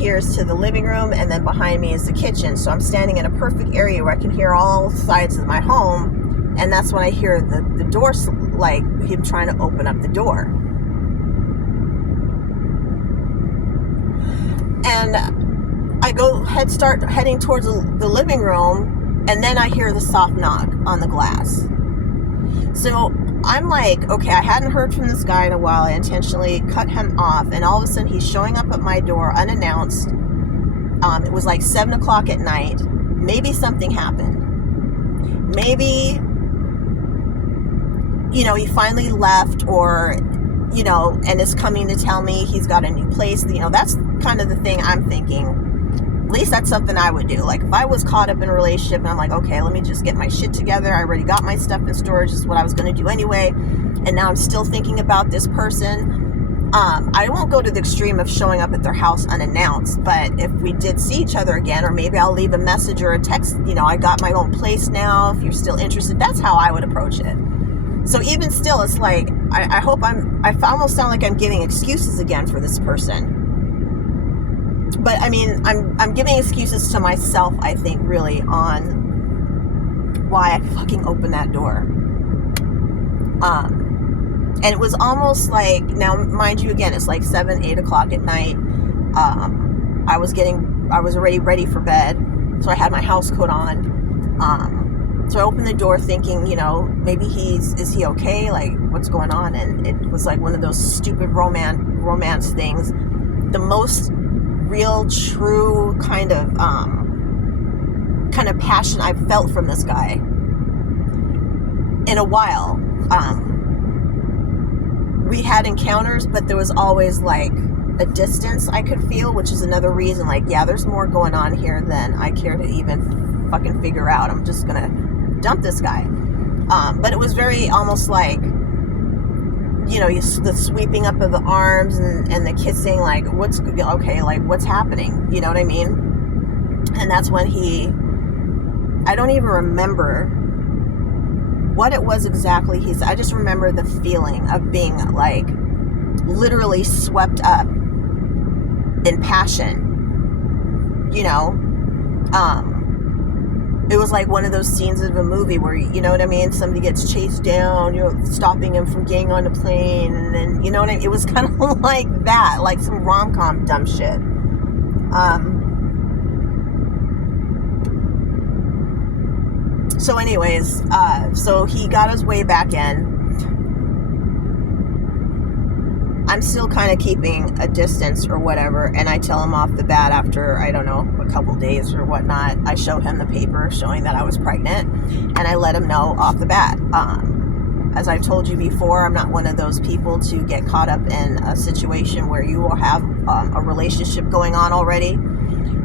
here's to the living room, and then behind me is the kitchen. So I'm standing in a perfect area where I can hear all sides of my home, and that's when I hear the door, like him trying to open up the door. And I start heading towards the living room, and then I hear the soft knock on the glass. So I'm like, okay, I hadn't heard from this guy in a while. I intentionally cut him off, and all of a sudden he's showing up at my door unannounced. It was like 7 o'clock at night. Maybe something happened. Maybe, he finally left, or, and is coming to tell me he's got a new place. That's kind of the thing I'm thinking. At least that's something I would do. Like, if I was caught up in a relationship and I'm like, okay, let me just get my shit together. I already got my stuff in storage. This is what I was going to do anyway. And now I'm still thinking about this person. I won't go to the extreme of showing up at their house unannounced. But if we did see each other again, or maybe I'll leave a message or a text, I got my own place now. If you're still interested, that's how I would approach it. So even still, it's like, I hope I almost sound like I'm giving excuses again for this person. But I mean, I'm giving excuses to myself, I think, really, on why I fucking opened that door. And it was almost like, now mind you, again, it's like 7, 8 o'clock at night. I was already ready for bed, so I had my house coat on. So I opened the door thinking, maybe is he okay? Like, what's going on? And it was like one of those stupid romance things. The most real, true kind of passion I've felt from this guy in a while. We had encounters, but there was always like a distance I could feel, which is another reason, like, yeah, there's more going on here than I care to even fucking figure out. I'm just gonna dump this guy. But it was very almost like, the sweeping up of the arms and the kissing, like, what's happening? You know what I mean? And that's when I don't even remember what it was exactly he said. I just remember the feeling of being, like, literally swept up in passion, it was like one of those scenes of a movie where, you know what I mean? Somebody gets chased down, stopping him from getting on the plane. And then, you know what I mean? It was kind of like that, like some rom-com dumb shit. So anyways, so he got his way back in. I'm still kind of keeping a distance or whatever, and I tell him off the bat after, I don't know, a couple days or whatnot. I show him the paper showing that I was pregnant, and I let him know off the bat. As I've told you before, I'm not one of those people to get caught up in a situation where you will have a relationship going on already.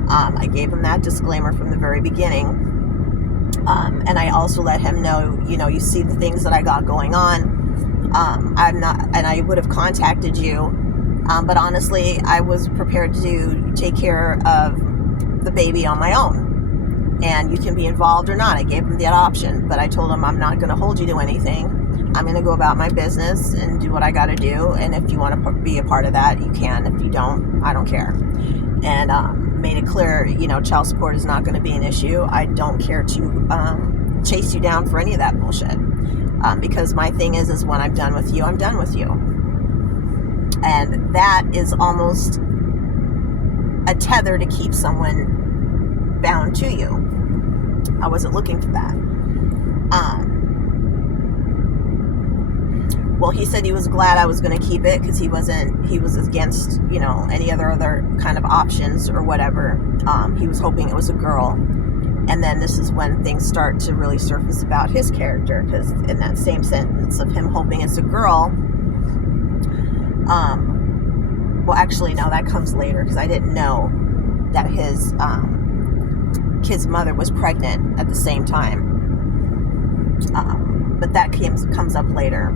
I gave him that disclaimer from the very beginning. And I also let him know, you see the things that I got going on. I'm not, and I would have contacted you, but honestly, I was prepared to take care of the baby on my own, and you can be involved or not. I gave him that option, but I told him I'm not going to hold you to anything. I'm going to go about my business and do what I got to do, and if you want to be a part of that, you can. If you don't, I don't care. And made it clear, child support is not going to be an issue. I don't care to chase you down for any of that bullshit. Because my thing is when I'm done with you, I'm done with you. And that is almost a tether to keep someone bound to you. I wasn't looking for that. Well, he said he was glad I was going to keep it because he was against, any other kind of options or whatever. He was hoping it was a girl. And then this is when things start to really surface about his character, because in that same sentence of him hoping it's a girl, well, actually, no, that comes later, because I didn't know that his kid's mother was pregnant at the same time. But that comes up later.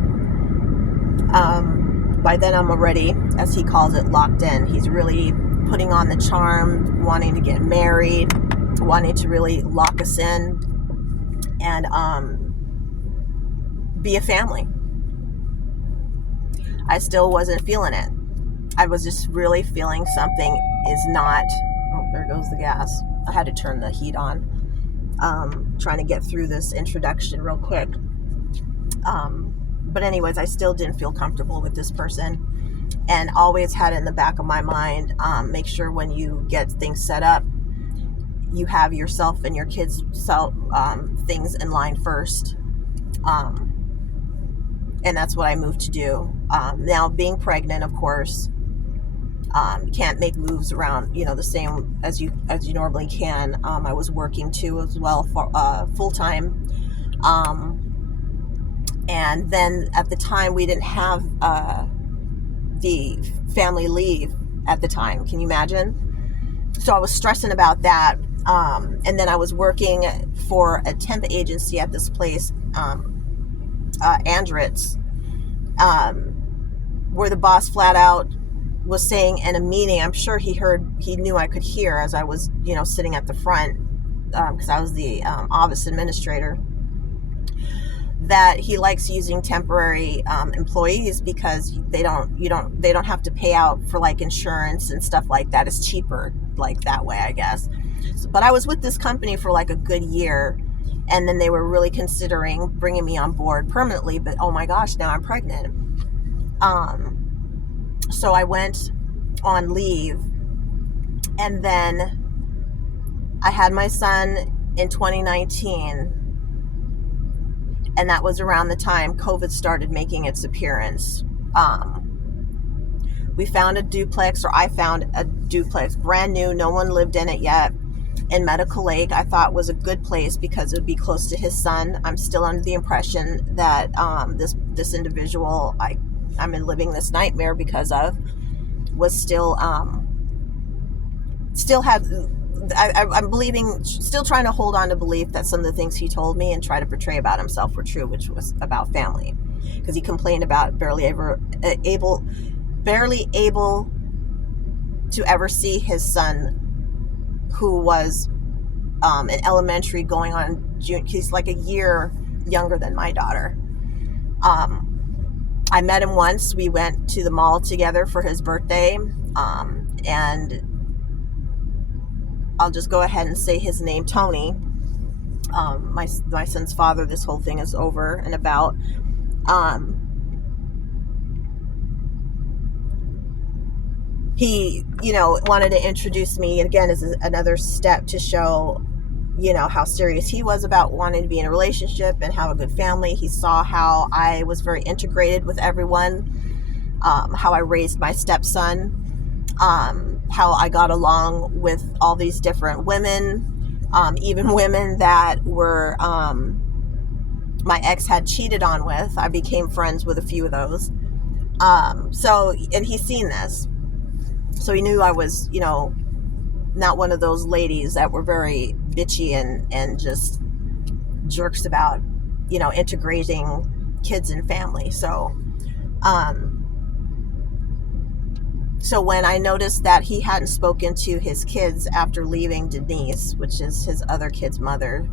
By then I'm already, as he calls it, locked in. He's really putting on the charm, wanting to get married, wanting to really lock us in and be a family. I still wasn't feeling it. I was just really feeling something is not, oh, there goes the gas. I had to turn the heat on. Trying to get through this introduction real quick. But anyways, I still didn't feel comfortable with this person, and always had it in the back of my mind, make sure when you get things set up, you have yourself and your kids' things in line first. And that's what I moved to do. Now, being pregnant, of course, you can't make moves around, the same as you normally can. I was working too as well for full time. And then at the time, we didn't have the family leave at the time. Can you imagine? So I was stressing about that. And then I was working for a temp agency at this place, Andritz, where the boss flat out was saying in a meeting, I'm sure he knew I could hear as I was, sitting at the front, because I was the office administrator, that he likes using temporary employees because they don't have to pay out for like insurance and stuff like that. It's cheaper like that way, I guess. But I was with this company for like a good year, and then they were really considering bringing me on board permanently, but oh my gosh, now I'm pregnant. So I went on leave, and then I had my son in 2019, and that was around the time COVID started making its appearance. We found a duplex, or I found a duplex, brand new, no one lived in it yet, in Medical Lake. I thought was a good place because it would be close to his son. I'm still under the impression that this individual I'm in living this nightmare because of, was still had, I'm believing, still trying to hold on to belief that some of the things he told me and try to portray about himself were true, which was about family, because he complained about barely able to ever see his son, who was in elementary, going on June. He's like a year younger than my daughter. I met him once. We went to the mall together for his birthday, and I'll just go ahead and say his name, Tony. My son's father. This whole thing is over and about. He, wanted to introduce me, and again, as another step to show, how serious he was about wanting to be in a relationship and have a good family. He saw how I was very integrated with everyone, how I raised my stepson, how I got along with all these different women, even women that were my ex had cheated on with. I became friends with a few of those. And he's seen this. So he knew I was, not one of those ladies that were very bitchy and just jerks about, integrating kids and family. So when I noticed that he hadn't spoken to his kids after leaving Denise, which is his other kid's mother,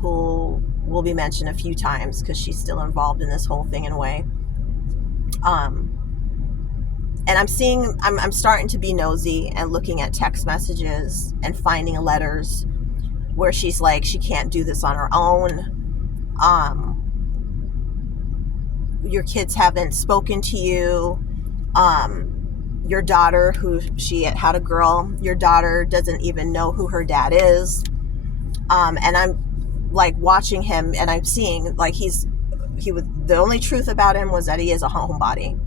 who will be mentioned a few times because she's still involved in this whole thing in a way. And I'm starting to be nosy and looking at text messages and finding letters where she's like, she can't do this on her own. Your kids haven't spoken to you. Your daughter, who she had a girl, your daughter doesn't even know who her dad is. And I'm like watching him, and I'm seeing like the only truth about him was that he is a homebody.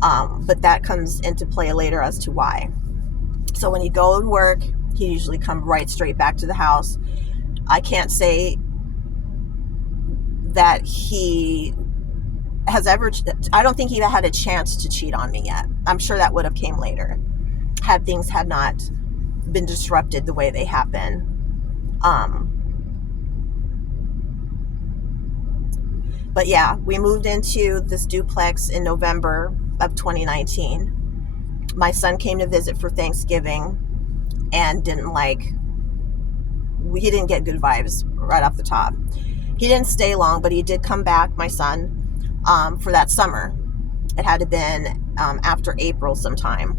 But that comes into play later as to why. So when you go to work, he usually comes right straight back to the house. I can't say that he has ever, I don't think he had a chance to cheat on me yet. I'm sure that would have came later had things had not been disrupted the way they have been. But yeah, we moved into this duplex in November of 2019. My son came to visit for Thanksgiving and he didn't get good vibes right off the top. He didn't stay long, but he did come back, my son, for that summer. It had to have been after April sometime.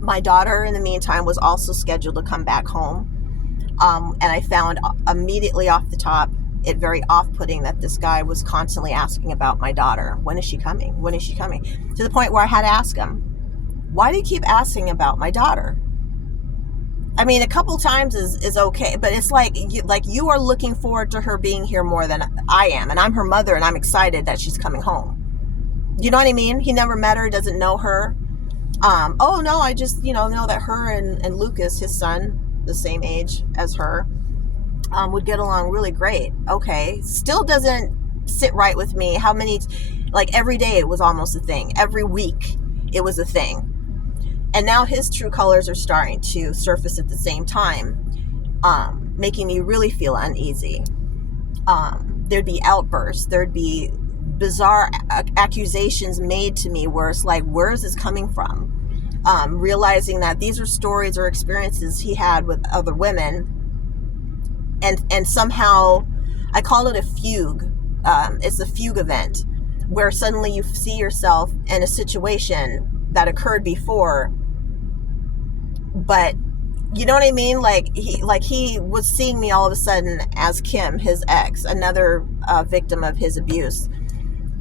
My daughter, in the meantime, was also scheduled to come back home. And I found immediately off the top it very off-putting that this guy was constantly asking about my daughter. When is she coming? When is she coming? To the point where I had to ask him, why do you keep asking about my daughter? I mean, a couple times is okay, but it's like you are looking forward to her being here more than I am, and I'm her mother, and I'm excited that she's coming home. You know what I mean? He never met her, doesn't know her. Oh no, I just know that her and Lucas, his son, the same age as her, would get along really great. Okay, still doesn't sit right with me. How many, like every day it was almost a thing. Every week it was a thing. And now his true colors are starting to surface at the same time, making me really feel uneasy. There'd be outbursts. There'd be bizarre accusations made to me where it's like, where is this coming from? Realizing that these are stories or experiences he had with other women. And somehow, I call it a fugue. It's a fugue event where suddenly you see yourself in a situation that occurred before, but you know what I mean? Like he was seeing me all of a sudden as Kim, his ex, another victim of his abuse,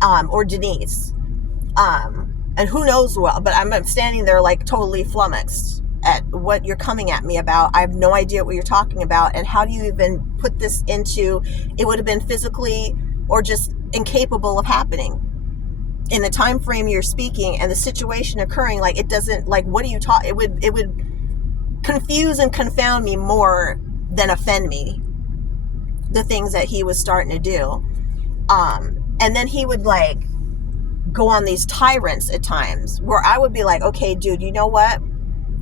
or Denise, and who knows what. But I'm standing there like totally flummoxed at what you're coming at me about. I have no idea what you're talking about, and how do you even put this into? It would have been physically or just incapable of happening in the time frame you're speaking and the situation occurring. Like, it doesn't, like, what do you talk? It would confuse and confound me more than offend me, the things that he was starting to do. And then he would like go on these tyrants at times where I would be like, okay, dude, you know what?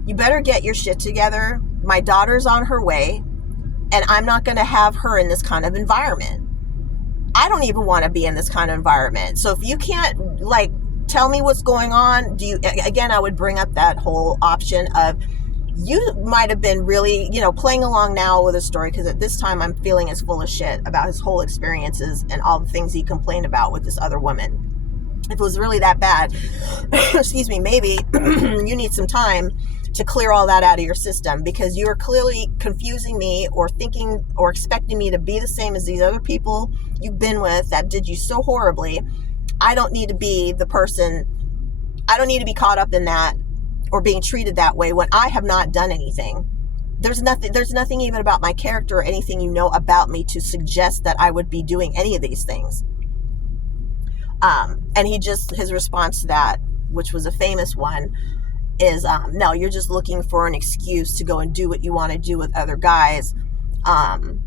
You better get your shit together. My daughter's on her way, and I'm not going to have her in this kind of environment. I don't even want to be in this kind of environment. So if you can't like tell me what's going on, again, I would bring up that whole option of, you might have been really, playing along now with a story, because at this time I'm feeling as full of shit about his whole experiences and all the things he complained about with this other woman. If it was really that bad, excuse me, maybe you need some time to clear all that out of your system, because you are clearly confusing me or thinking or expecting me to be the same as these other people you've been with that did you so horribly. I don't need to be the person. I don't need to be caught up in that or being treated that way when I have not done anything. There's nothing even about my character or anything you know about me to suggest that I would be doing any of these things. And his response to that, which was a famous one, is, no, you're just looking for an excuse to go and do what you want to do with other guys. And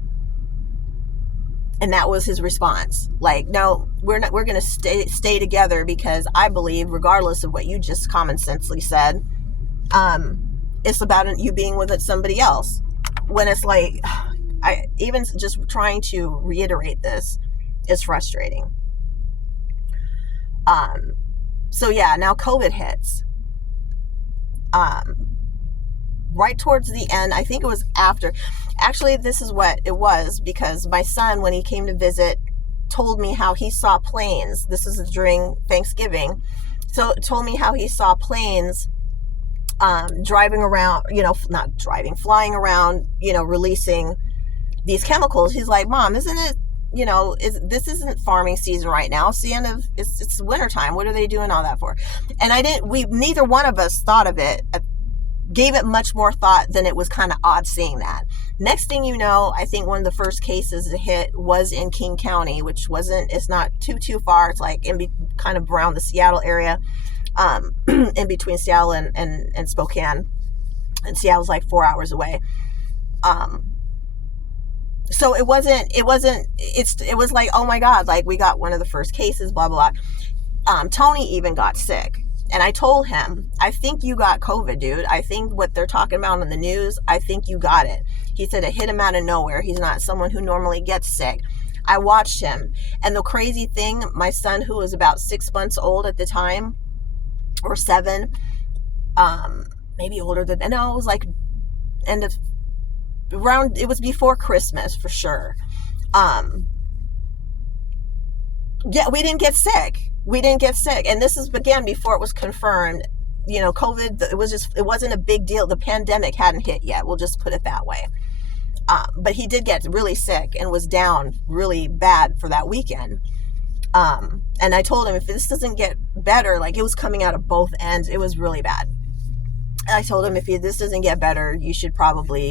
that was his response. Like, no, we're going to stay together, because I believe, regardless of what you just common sensely said, it's about you being with somebody else. When it's like, even just trying to reiterate this is frustrating. So yeah, now COVID hits. Right towards the end, I think it was after. Actually, this is what it was, because my son, when he came to visit, told me how he saw planes. This is during Thanksgiving. So told me how he saw planes driving around, flying around, releasing these chemicals. He's like, Mom, isn't it, this isn't farming season right now. It's the end of, it's wintertime. What are they doing all that for? And neither one of us thought of it, gave it much more thought than it was kind of odd seeing that. Next thing you know, I think one of the first cases to hit was in King County, which it's not too far. It's like kind of around the Seattle area, in between Seattle and Spokane. And Seattle's like 4 hours away. So it was like, oh my God, like we got one of the first cases, blah, blah, blah. Tony even got sick. And I told him, I think you got COVID, dude. I think what they're talking about on the news, I think you got it. He said it hit him out of nowhere. He's not someone who normally gets sick. I watched him. And the crazy thing, my son, who was about 6 months old at the time, or 7, maybe older than, no, it was like it was before Christmas for sure. Yeah, we didn't get sick. And this is, again, before it was confirmed COVID, it wasn't a big deal. The pandemic hadn't hit yet. We'll just put it that way. But he did get really sick and was down really bad for that weekend. And I told him, if this doesn't get better, like, it was coming out of both ends. It was really bad. And I told him, if this doesn't get better, you should probably